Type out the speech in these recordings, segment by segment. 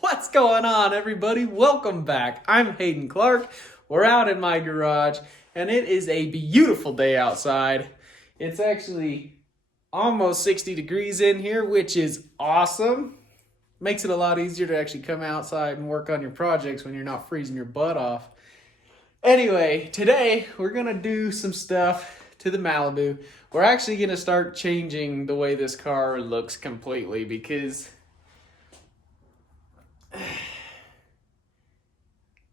What's going on, everybody? Welcome back. I'm Hayden Clark. We're out in my garage, and it is a beautiful day outside. It's actually almost 60 degrees in here, which is awesome. Makes it a lot easier to actually come outside and work on your projects when you're not freezing your butt off. Anyway, today we're going to do some stuff to the Malibu. We're actually going to start changing the way this car looks completely because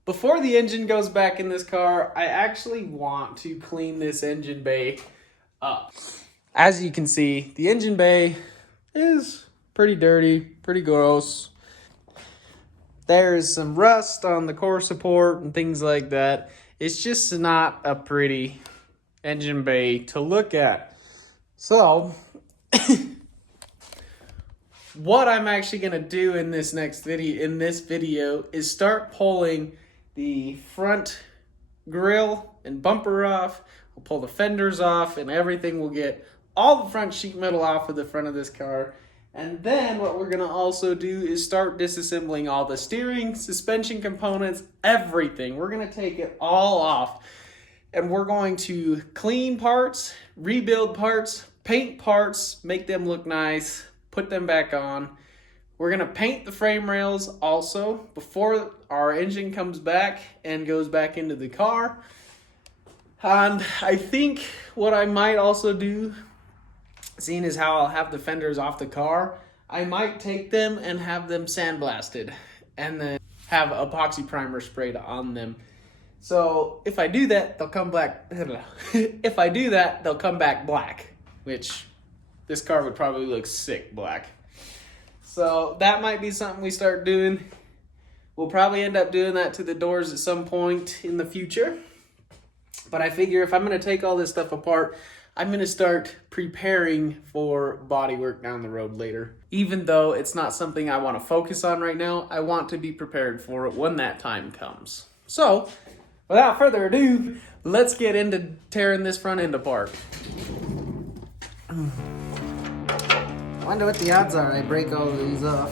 before the engine goes back in this car, I actually want to clean this engine bay up. As you can see, the engine bay is pretty dirty, pretty gross. There's some rust on the core support and things like that. It's just not a pretty engine bay to look at. So, what I'm actually going to do in this video is start pulling the front grille and bumper off. We'll pull the fenders off and everything. Will get all the front sheet metal off of the front of this car. And then what we're going to also do is start disassembling all the steering, suspension components, everything. We're going to take it all off. And we're going to clean parts, rebuild parts, paint parts, make them look nice, put them back on. We're going to paint the frame rails also before our engine comes back and goes back into the car. And I think what I might also do, seeing as how I'll have the fenders off the car, I might take them and have them sandblasted and then have epoxy primer sprayed on them. So if I do that, they'll come black. If I do that, they'll come back black, which this car would probably look sick black. So that might be something we start doing. We'll probably end up doing that to the doors at some point in the future. But I figure if I'm going to take all this stuff apart, I'm going to start preparing for body work down the road later. Even though it's not something I want to focus on right now, I want to be prepared for it when that time comes. So, without further ado, let's get into tearing this front end apart. I wonder what the odds are I break all of these off.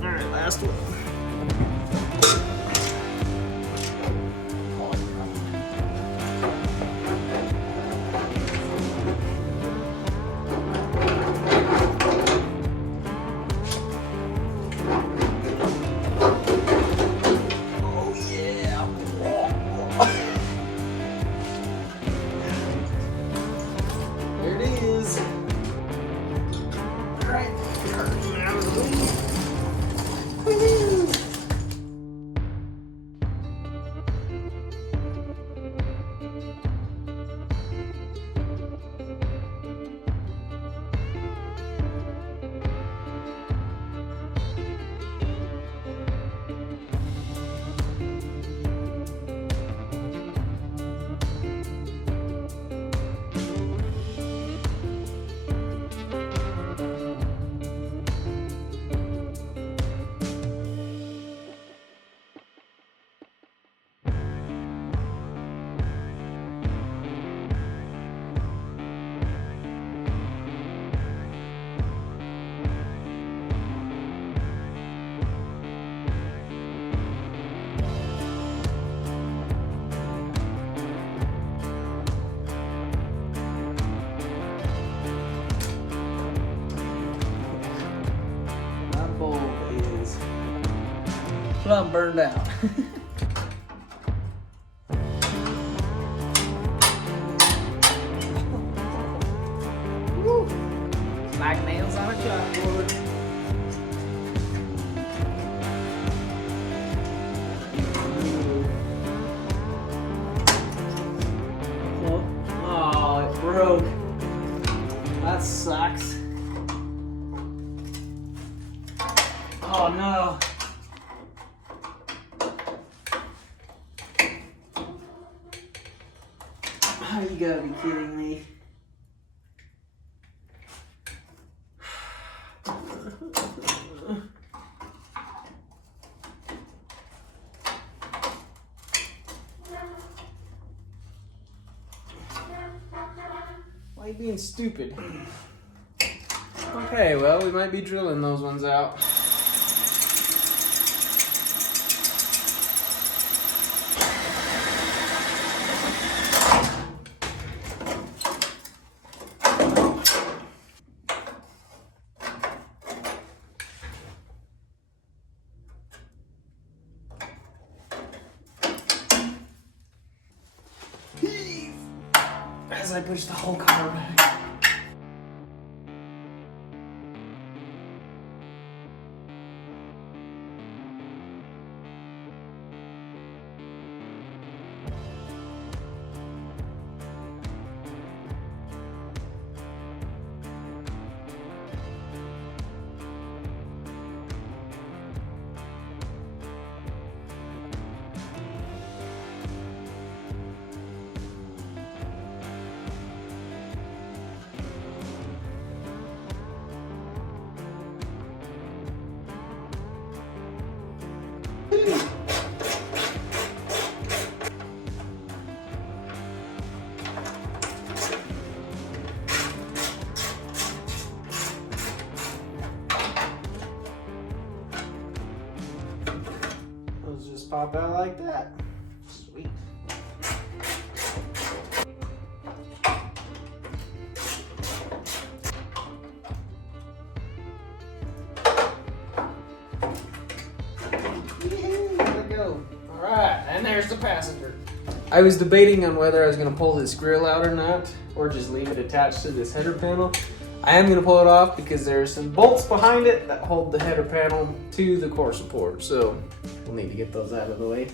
Alright, last one. There it is. All right, curtain out of the way. Woo-hoo. Plumb burned out. Woo. Like nails on a chalkboard. Oh, it broke. That sucks. Oh no. Oh, you gotta be kidding me. Why are you being stupid? Okay, well, we might be drilling those ones out. As I push the whole car back. Those just pop out like that. Sweet. Let go. Alright, and there's the passenger. I was debating on whether I was going to pull this grill out or not, or just leave it attached to this header panel. I am going to pull it off because there are some bolts behind it that hold the header panel to the core support, so we'll need to get those out of the way.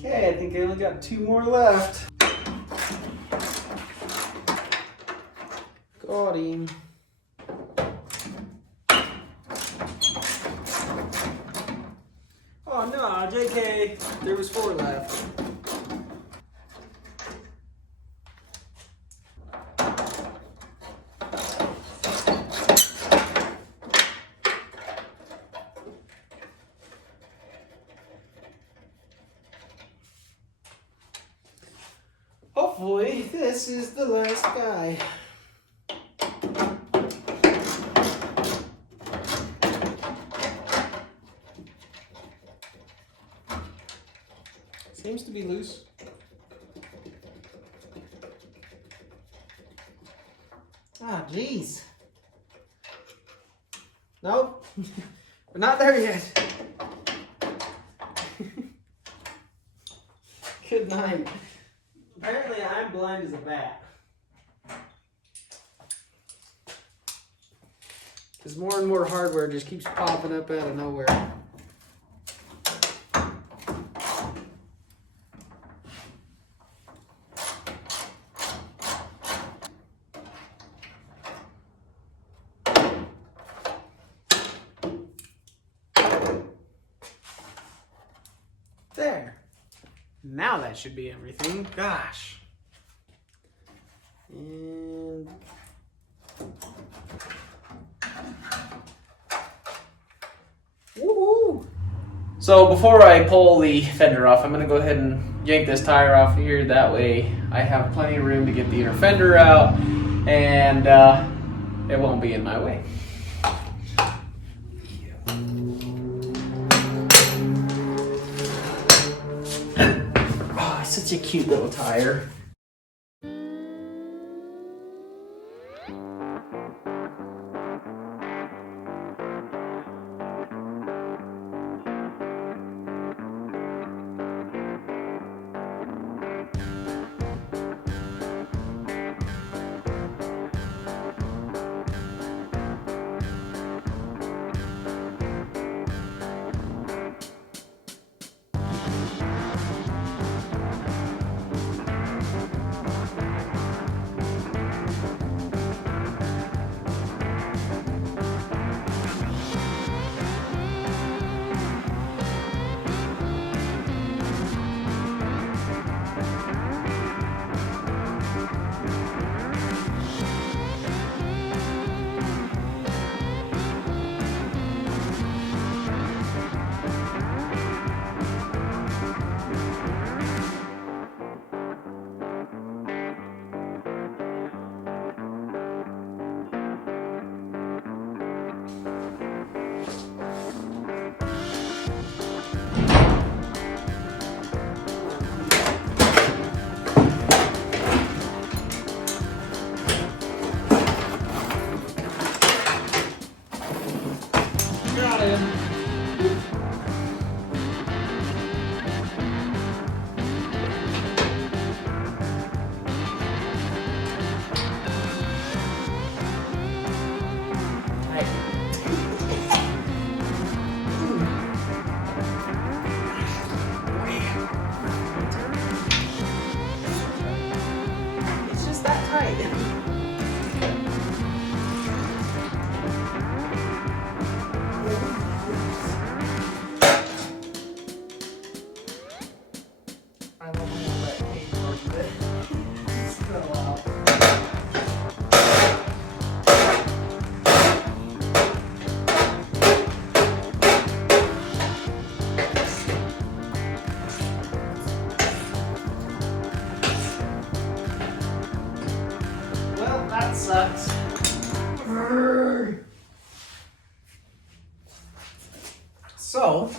Okay, I think I only got 2 more left. Got him. Oh no, JK, there was 4 left. Hopefully, this is the last guy. Seems to be loose. Ah, jeez. Nope, we're not there yet. Good night. Apparently, I'm blind as a bat. Because more and more hardware just keeps popping up out of nowhere. There. Now that should be everything. Gosh. And woohoo! So before I pull the fender off, I'm going to go ahead and yank this tire off here. That way I have plenty of room to get the inner fender out, and it won't be in my way. such a cute little tire. Got him. It's just that tight. I don't know that came but it's so loud. Well, that sucks. So,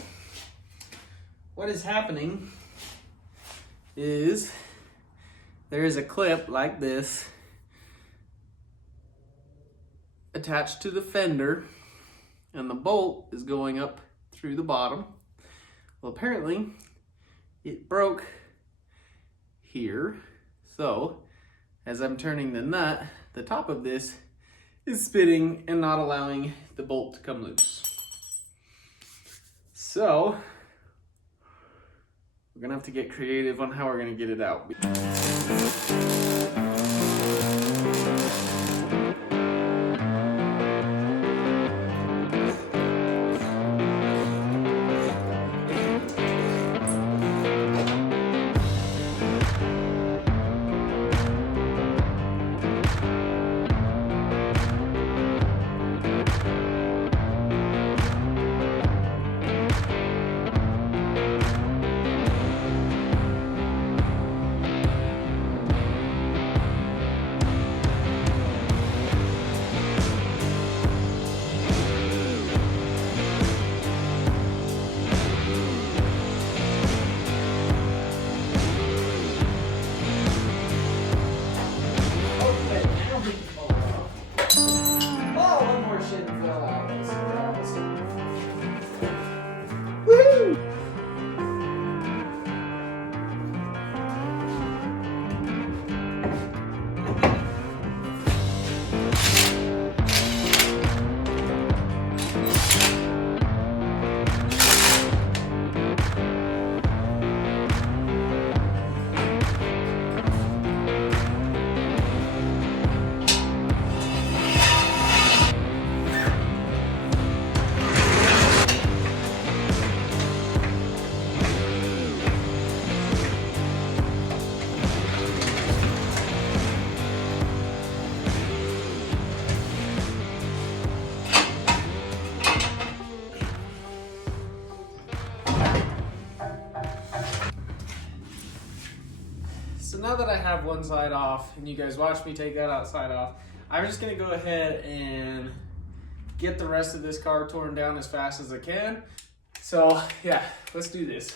what is happening is there is a clip like this attached to the fender, and the bolt is going up through the bottom. Well, apparently it broke here, so as I'm turning the nut, the top of this is spinning and not allowing the bolt to come loose. So we're gonna have to get creative on how we're gonna get it out. So now that I have one side off, and you guys watch me take that outside off, I'm just gonna go ahead and get the rest of this car torn down as fast as I can. So yeah, let's do this.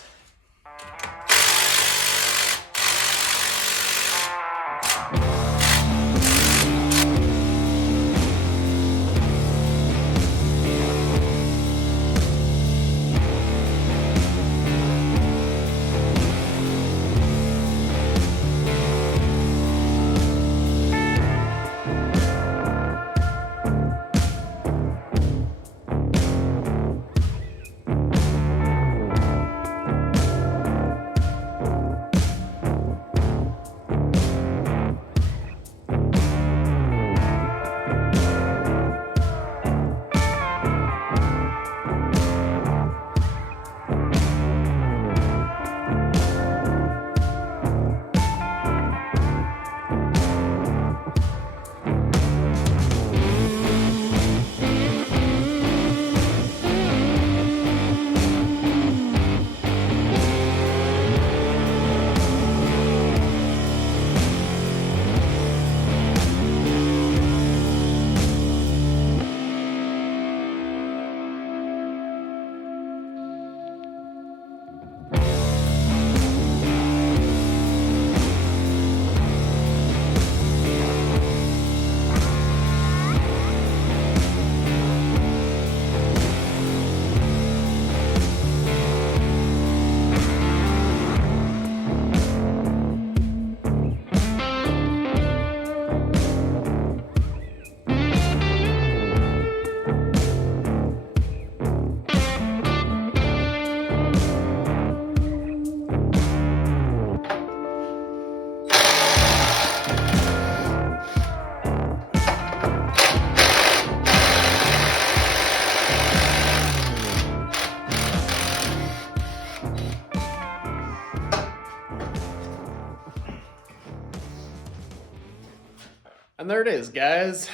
And there it is, guys.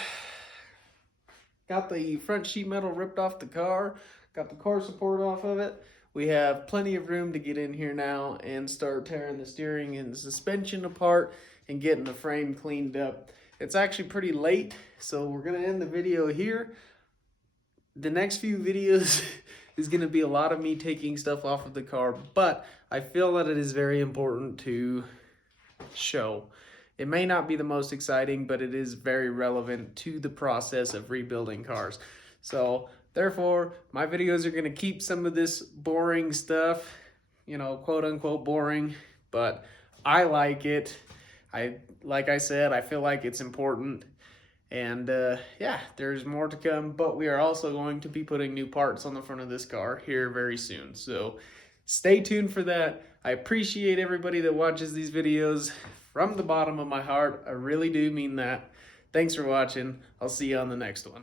Got the front sheet metal ripped off the car, got the car support off of it. We have plenty of room to get in here now and start tearing the steering and the suspension apart and getting the frame cleaned up. It's actually pretty late, so we're gonna end the video here. The next few videos is gonna be a lot of me taking stuff off of the car, but I feel that it is very important to show. It may not be the most exciting, but it is very relevant to the process of rebuilding cars. So therefore, my videos are going to keep some of this boring stuff, you know, quote unquote boring, but I like it. Like I said, I feel like it's important. And yeah, there's more to come, but we are also going to be putting new parts on the front of this car here very soon. So stay tuned for that. I appreciate everybody that watches these videos from the bottom of my heart. I really do mean that. Thanks for watching. I'll see you on the next one.